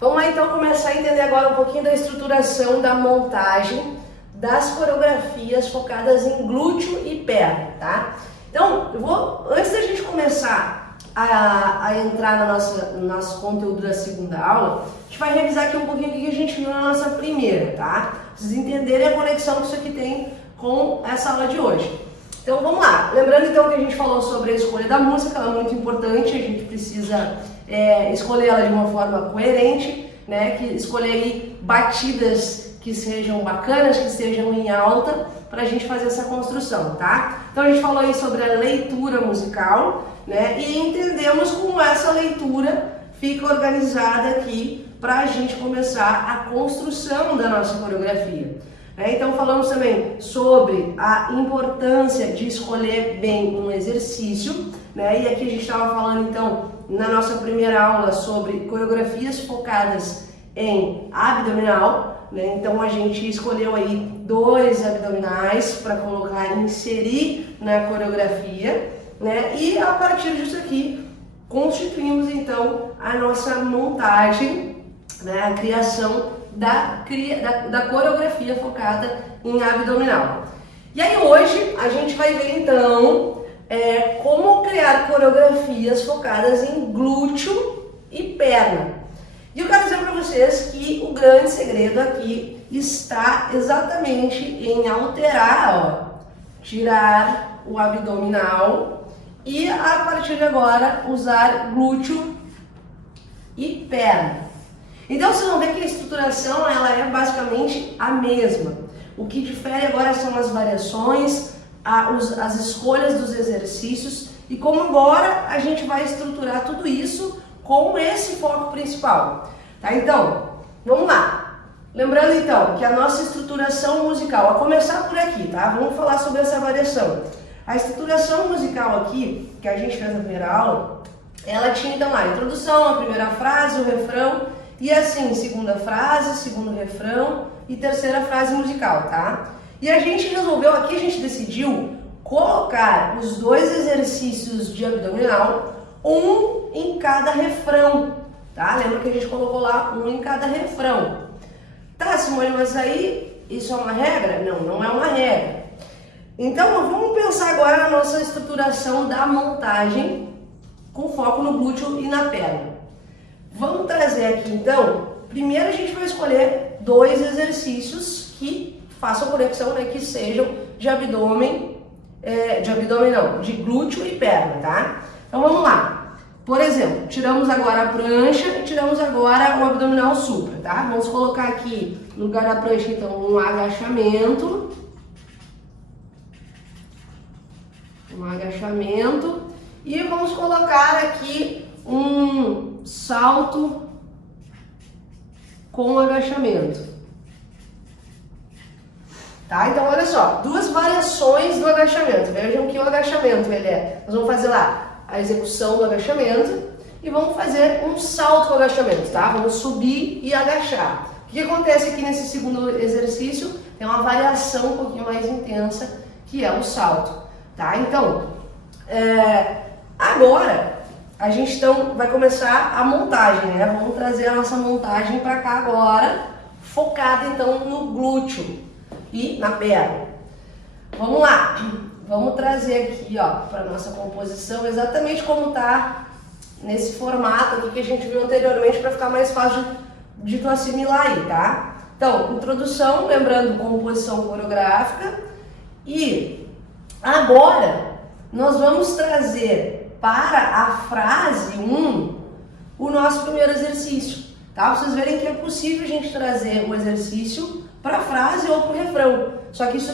Vamos lá então começar a entender agora um pouquinho da estruturação da montagem das coreografias focadas em glúteo e perna, tá? Então, antes da gente começar a entrar no nosso conteúdo da segunda aula, a gente vai revisar aqui um pouquinho o que a gente viu na nossa primeira, tá? Pra vocês entenderem a conexão que isso aqui tem com essa aula de hoje. Então vamos lá, lembrando então que a gente falou sobre a escolha da música, ela é muito importante, a gente precisa escolher ela de uma forma coerente, né? Escolher aí batidas que sejam bacanas, que estejam em alta, para a gente fazer essa construção, tá? Então a gente falou aí sobre a leitura musical, né? E entendemos como essa leitura fica organizada aqui para a gente começar a construção da nossa coreografia. Então falamos também sobre a importância de escolher bem um exercício, né? E aqui a gente estava falando então na nossa primeira aula sobre coreografias focadas em abdominal, né? Então a gente escolheu aí 2 abdominais para colocar, inserir na coreografia, né? E a partir disso aqui constituímos então a nossa montagem, né? A criação da coreografia focada em abdominal. E aí hoje a gente vai ver então como criar coreografias focadas em glúteo e perna. E eu quero dizer para vocês que o grande segredo aqui está exatamente em alterar, tirar o abdominal e a partir de agora usar glúteo e perna. Então vocês vão ver que a estruturação ela é basicamente a mesma. O que difere agora são as variações, as escolhas dos exercícios e como agora a gente vai estruturar tudo isso com esse foco principal. Tá? Então, vamos lá. Lembrando então que a nossa estruturação musical, a começar por aqui, tá? Vamos falar sobre essa variação. A estruturação musical aqui, que a gente fez na primeira aula, ela tinha então a introdução, a primeira frase, o refrão, e assim, segunda frase, segundo refrão e terceira frase musical, tá? E a gente resolveu aqui, a gente decidiu colocar os 2 exercícios de abdominal, um em cada refrão, tá? Lembra que a gente colocou lá um em cada refrão. Tá, Simone, mas aí isso é uma regra? Não, não é uma regra. Então, vamos pensar agora na nossa estruturação da montagem com foco no glúteo e na perna. Vamos trazer aqui então, primeiro a gente vai escolher 2 exercícios que façam conexão, né, que sejam de glúteo e perna, tá? Então vamos lá. Por exemplo, tiramos agora a prancha e tiramos agora o abdominal supra, tá? Vamos colocar aqui no lugar da prancha então um agachamento. E vamos colocar aqui um salto com agachamento. Tá? Então olha só, 2 variações do agachamento. Vejam que o agachamento nós vamos fazer lá a execução do agachamento e vamos fazer um salto com agachamento, tá? Vamos subir e agachar. O que acontece aqui nesse segundo exercício? Tem uma variação um pouquinho mais intensa, que é o salto, tá? Então, agora a gente então vai começar a montagem, né? Vamos trazer a nossa montagem para cá agora, focada então no glúteo e na perna. Vamos lá, vamos trazer aqui, ó, para nossa composição exatamente como tá nesse formato aqui que a gente viu anteriormente para ficar mais fácil de tu assimilar aí, tá? Então, introdução, lembrando composição coreográfica e agora nós vamos trazer para a frase 1 o nosso primeiro exercício, tá? Vocês verem que é possível a gente trazer o exercício para a frase ou para o refrão, só que isso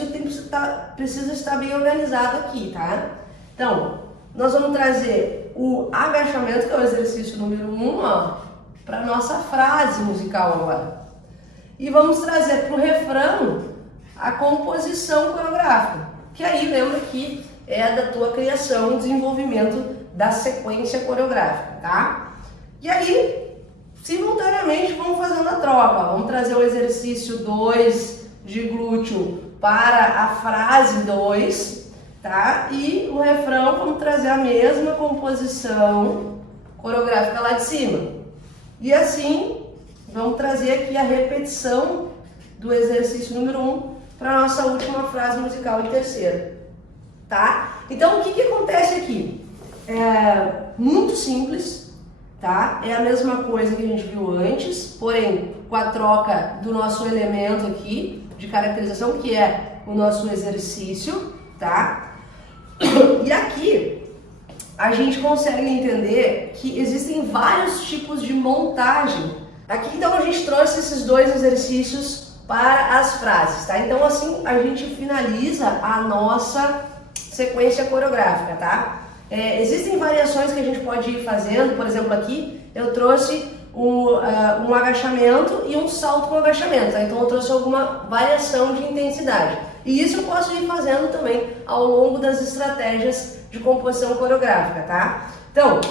precisa estar bem organizado aqui, tá? Então, nós vamos trazer o agachamento, que é o exercício número 1, ó, para a nossa frase musical agora. E vamos trazer para o refrão a composição coreográfica, que aí lembra que é da tua criação e desenvolvimento da sequência coreográfica, tá? E aí, simultaneamente, vamos fazendo a troca. Vamos trazer o exercício 2 de glúteo para a frase 2, tá? E o refrão, vamos trazer a mesma composição coreográfica lá de cima. E assim vamos trazer aqui a repetição do exercício número 1 para a nossa última frase musical em terceiro, tá? Então, o que acontece aqui? É muito simples, tá? É a mesma coisa que a gente viu antes, porém, com a troca do nosso elemento aqui de caracterização, que é o nosso exercício, tá? E aqui a gente consegue entender que existem vários tipos de montagem. Aqui então a gente trouxe esses dois exercícios para as frases, tá? Então assim a gente finaliza a nossa sequência coreográfica, tá? Existem variações que a gente pode ir fazendo, por exemplo aqui eu trouxe um agachamento e um salto com agachamento, tá? Então eu trouxe alguma variação de intensidade. E isso eu posso ir fazendo também ao longo das estratégias de composição coreográfica, tá? Então,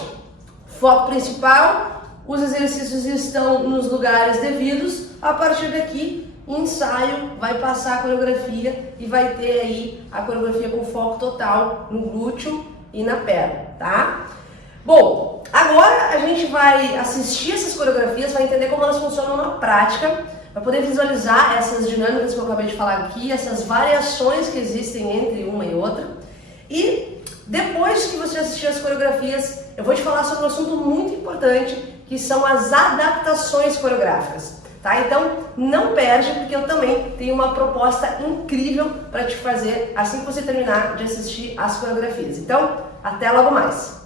foco principal, os exercícios estão nos lugares devidos, a partir daqui, ensaio, vai passar a coreografia e vai ter aí a coreografia com foco total no glúteo e na perna, tá? Bom, agora a gente vai assistir essas coreografias, vai entender como elas funcionam na prática, vai poder visualizar essas dinâmicas que eu acabei de falar aqui, essas variações que existem entre uma e outra. E depois que você assistir as coreografias, eu vou te falar sobre um assunto muito importante, que são as adaptações coreográficas, tá? Então não perde, porque eu também tenho uma proposta incrível para te fazer assim que você terminar de assistir as coreografias. Então, até logo mais!